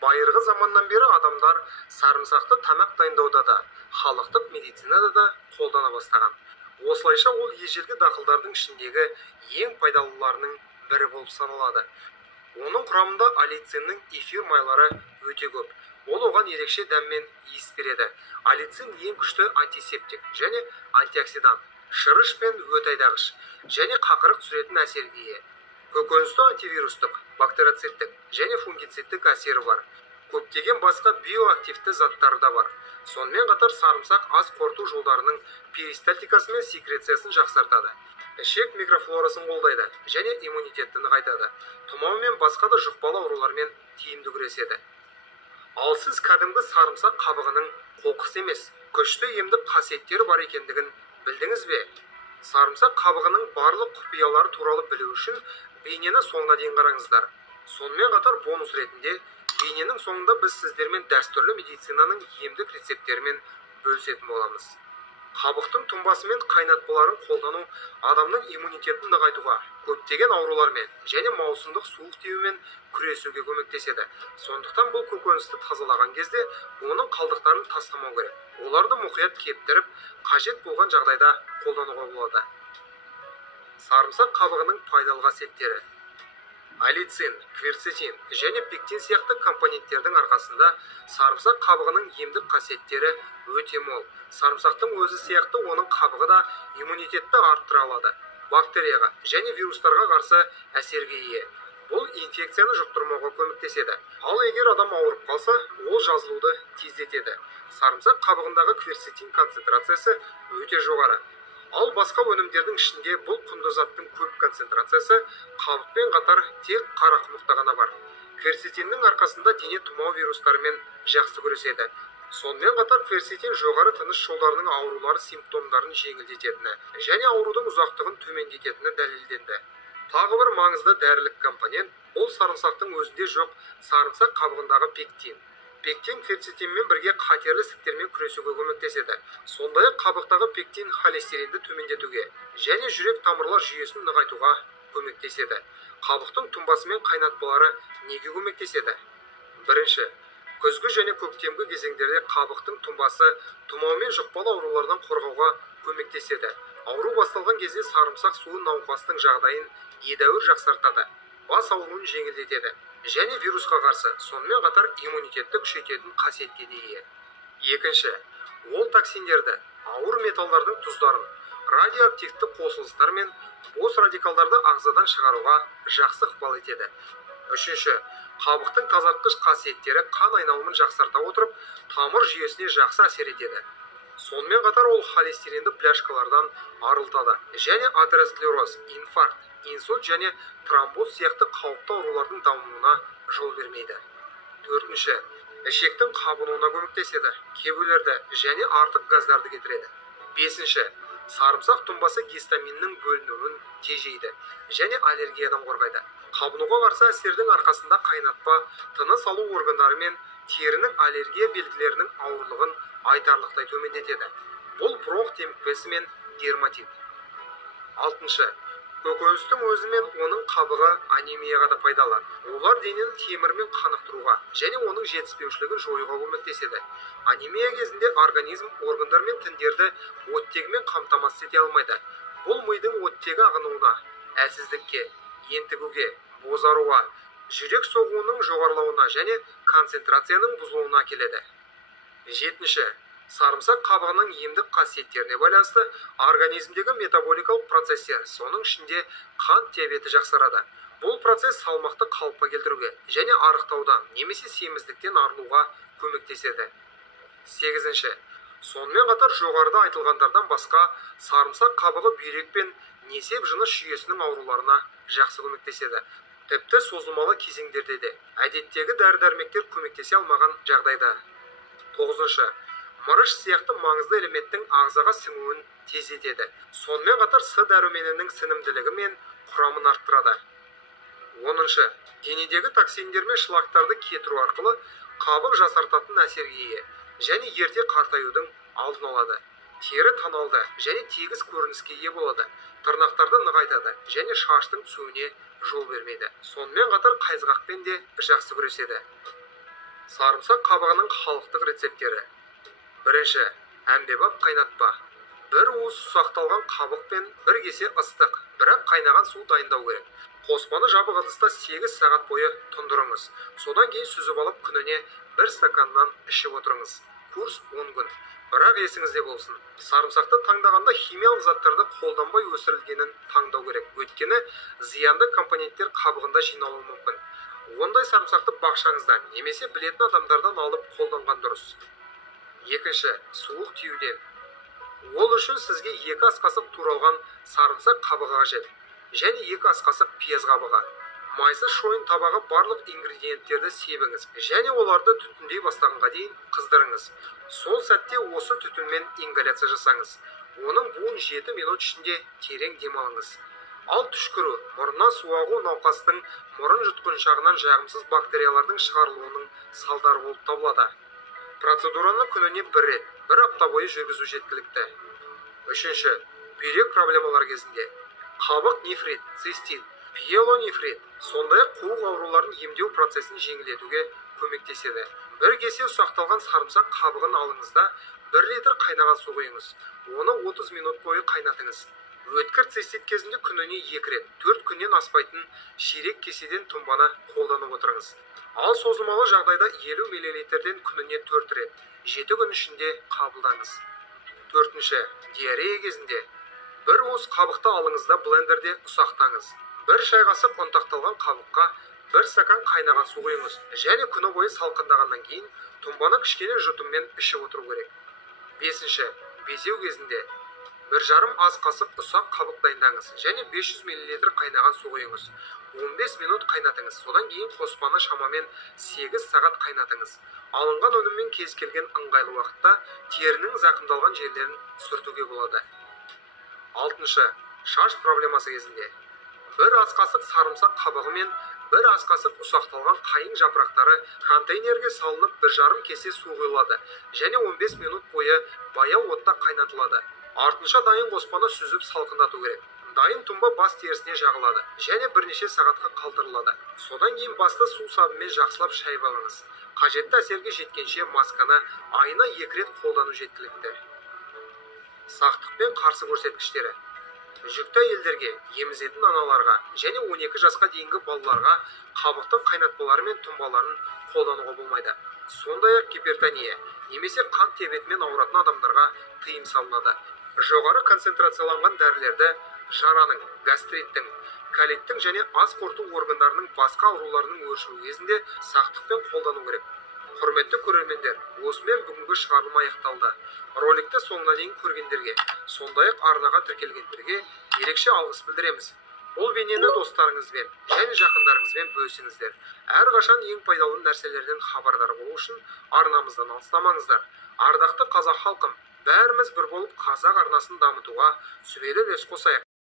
Байырғы заманнан бері адамдар сарымсақты тамақ дайындауда да, халықтық медицинада да қолдана бастаған. Осылайша ол ежелгі дақылдардың ішіндегі ең пайдалыларының бірі болып саналады. Оның құрамында алициннің эфир майлары өте көп. Ол оған ерекше дәм мен иіс береді. Алицин ең күшті антисептик және антиоксидант, шырыш пен өт айдағыш және қақырық түсіретін әсерге ие. Көкөністе антивирустық, бактерицидтік және фунгицидтік әсері бар. Көптеген басқа биоактивті заттары да бар. Сонымен қатар сарымсақ ас қорыту жолдарының перистальтикасы мен секрециясын жақсартады. Ішек микрофлорасын қолдайды және иммунитетті нығайтады. Тұмау мен басқа да жұқпалы аурулармен тиімді күреседі. Ал сіз кәдімгі сарымсақ қабығының қоқыс емес, күшті емдік қасиеттері бар екендігін білдіңіз бе? Сарымсақ қабығының барлық құпиялары туралы білу үшін бейнені соңына дейін қараңыздар. Сонымен қатар бонус ретінде бейненің соңында біз сіздермен дәстүрлі медицинаның емдік рецепттерімен бөлісетін боламыз. Қабықтың тұнбасы мен қайнатпаларын қолдану адамның иммунитетін нығайтуға, көптеген аурулармен және маусымдық суық тиюмен күресуге көмектеседі. Сондықтан бұл көкөністі тазалаған кезде оның қалдықтарын тастамау керек. Оларды мұқият кептіріп, қажет болған жағдайда қолдануға болады. Сарымсақ қабығының пайдалы қасиеттері. Алицин, кверцетин және пектин сияқты компоненттердің арқасында сарымсақ қабығының емдік қасиеттері өте мол. Сарымсақтың өзі сияқты оның қабығы да иммунитетті арттыра алады. Бактерияға және вирустарға қарсы әсерге ие. Бұл инфекцияны жұқтырмауға көмектеседі. Ал егер адам ауырып қалса, ол жазылуды тездетеді. Сарымсақ қабығындағы кверцетин концентрациясы өте жоғары. Ал басқа өнімдердің ішінде бұл құнды заттың көп концентрациясы қабықпен қатар тек қарақұмықта ғана бар. Кверцетиннің арқасында дене тұмау вирустарымен жақсы күреседі. Сонымен қатар кверцетин жоғары тыныс жолдарының аурулары симптомдарын жеңілдететіні және аурудың ұзақтығын төмендететіні дәлелденді. Тағы бір маңызды дәрілік компонент ол сарымсақтың өзінде жоқ сарымсақ қабығындағы пектин. Пектин кверцетинмен бірге қатерлі ісіктермен күресуге көмектеседі. Сондай-ақ қабықтағы пектин холестеринді төмендетуге және жүрек тамырлар жүйесін нығайтуға көмектеседі. Қабықтың тұнбасы мен қайнатпалары неге көмектеседі? Бірінші, күзгі және көктемгі кезеңдерде қабықтың тұнбасы тұмау мен жұқпалы аурулардан қорғауға көмектеседі. Ауру басталған кезде сарымсақ суы науқастың жағдайын едәуір жақсартады. Бас ауруын жеңілдетеді және вирусқа қарсы, сонымен қатар иммунитетті күшейтетін қасиетке ие. Екінші, ол токсиндерді, ауыр металдардың тұздарын, радиоактивті қосылыстар мен бос радикалдарды ағзадан шығаруға жақсы ықпал етеді. Үшінші, қабықтың тазартқыш қасиеттері қан айналымын жақсарта отырып, тамыр жүйесіне жақсы әсер етеді. Сонымен қатар ол холестеринді пляшкалардан арылтады және атеросклероз, инфаркт, инсульт және тромбоз сияқты қауіпті аурулардың дамуына жол бермейді. Төртінші, ішектің қабынуына көмектеседі, кебулерді және артық газдарды кетіреді. Бесінші, сарымсақ тұнбасы гистаминнің бөлінуін тежейді және аллергиядан қорғайды. Қабынуға қарсы әсердің арқасында қайнатпа, тыныс алу органдары мен терінің аллергия белгілерінің ауырлығын айтарлықтай төмендетеді. Бұл бронх демікпесі мен дерматит. Алтыншы, көкөністің өзі мен оның қабығы анемияға да пайдалы. Олар денені темірмен қанықтыруға және оның жетіспеушілігін жоюға көмектеседі. Анемия кезінде организм органдар мен тіндерді оттегімен қамтамасыз ете алмайды. Бұл мидың оттегі ағынуына, әлсіздікке, ентігуге, бозаруға, жүрек соғуының жоғарылауына және концентрацияның бұзылуына әкеледі. Жетінші, сарымсақ қабығының емдік қасиеттеріне байланысты организмдегі метаболикалық процестер, соның ішінде қант диабеті жақсарады. Бұл процесс салмақты қалыпқа келтіруге және арықтаудан немесе семіздіктен арылуға көмектеседі. Сегізінші, сонымен қатар жоғарыда айтылғандардан басқа сарымсақ қабығы бүйрек пен несеп жыныс жүйесінің ауруларына жақсы көмектеседі. Тіпті созылмалы кезеңдерде де әдеттегі дәрі-дәрмектер көмектесе алмаған жағдайда. Тоғызыншы, мырыш сияқты маңызды элементтің ағзаға сіңуін тездетеді. Сонымен қатар С дәруменінің сіңімділігі мен құрамын арттырады. Оныншы, денедегі токсиндер мен шлактарды кетіру арқылы қабық жасартатын әсерге ие және ерте қартаюдың алдын алады. Тері таналды және тегіс көрініске ие болады. Тырнақтарды нығайтады және шаштың түсуіне жол бермейді. Сонымен қатар қайызғақпен де жақсы күреседі. Сарымсақ қабығының халықтық рецепттері. Бірінші, әмбебап қайнатпа. Бір уыс ұсақталған қабық пен бір кесе ыстық, бірақ қайнаған су дайындау керек. Қоспаны жабық ыдыста 8 сағат бойы тұндырыңыз. Содан кейін сүзіп алып күніне 1 стаканнан ішіп отырыңыз. Курс 10 күн. Бірақ есіңізде болсын, сарымсақты таңдағанда химиялық заттарды қолданбай өсірілгенін таңдау керек. Өйткені зиянды компоненттер қабығында жиналуы мүмкін. Ондай сарымсақты бақшаңыздан немесе білетін адамдардан алып қолданған дұрыс. Екінші, суық тиюден. Ол үшін сізге 2 ас қасық туралған сарымсақ қабығы қажет, және 2 ас қасық пияз қабығы. Майсыз шойын табаға барлық ингредиенттерді себіңіз, және оларды түтіндей бастағанға дейін қыздырыңыз. Сол сәтте осы түтінмен ингаляция жасаңыз. Оның буын 7 минут ішінде терең демалыңыз. Ал түшкіру, мұрыннан су ағу науқастың мұрын жұтқыншағынан жағымсыз бактериялардың шығарылуының салдары болып табылады. Процедураны күніне 1 рет, 1 апта бойы жүргізу жеткілікті. Үшінші, бүйрек проблемалар кезінде. Қабық нефрит, цистит, пиелонефрит, сондай-ақ қуық ауруларын емдеу процесін жеңілдетуге көмектеседі. Бір кесе ұсақталған сарымсақ қабығын алыңыз да 1 литр қайнаған су құйыңыз. Оны 30 минут бойы қайнатыңыз. Өткір цистит кезінде күніне 2 рет, 4 күннен аспайтын ширек кеседен тұнбаны қолданып отырыңыз. Ал созылмалы жағдайда 50 мл-ден күніне 4 рет, 7 күн ішінде қабылдаңыз. Төртінші, диарея кезінде. Бір уыс қабықты алыңыз да блендерде ұсақтаңыз. 1 шай қасық ұнтақталған қабыққа 1 стакан қайнаған су құйыңыз, және күні бойы салқындағаннан кейін тұнбаны кішкене жұтыммен ішіп отыру керек. Бесінші, безеу кезінде. 1,5 ас қасық ұсақ қабық дайындаңыз, және 500 мл қайнаған су құйыңыз. 15 минут қайнатыңыз. Содан кейін қоспаны шамамен 8 сағат қайнатыңыз. Алынған өніммен кез келген ыңғайлы уақытта терінің зақымдалған жерлерін сүртуге болады. Алтыншы, шаш проблемасы кезінде. 1 ас қасық сарымсақ қабығы мен 1 ас қасық ұсақталған қайың жапырақтары контейнерге салынып 1,5 кесе су құйылады, және 15 минут бойы баяу отта қайнатылады. Артынша дайын қоспаны сүзіп салқындату керек. Дайын тұнба бас терісіне жағылады, және бірнеше сағатқа қалдырылады. Содан кейін басты су сабымен жақсылап шайып алыңыз. Қажетті әсерге жеткенше масканы айына 2 рет қолдану жеткілікті. Сақтықпен қарсы көрсеткіштері. Жүкті әйелдерге, емізетін аналарға және 12 жасқа дейінгі балаларға қабықтың қайнатпалары мен тұнбаларын қолдануға болмайды. Сондай-ақ гипертония немесе қан диабетімен ауыратын адамдарға тыйым салынады. Жоғары концентрацияланған дәрілерді жараның, гастриттің, колиттің және ас қорыту органдарының басқа ауруларының өршуі кезінде сақтықпен қолдану керек. Құрметті көрермендер, осымен бүгінгі шығарылым аяқталды. Роликті соңына дейін көргендерге, сондай-ақ арнаға тіркелгендерге ерекше алғыс білдіреміз. Бұл бейнені достарыңызбен және жақындарыңызбен бөлісіңіздер. Әрқашан ең пайдалы нәрселерден хабардар болу үшін арнамыздан алыстамаңыздар. Ардақты қазақ халқым, бәріміз бір болып қазақ арнасын дамытуға сүбелі үлес қосайық.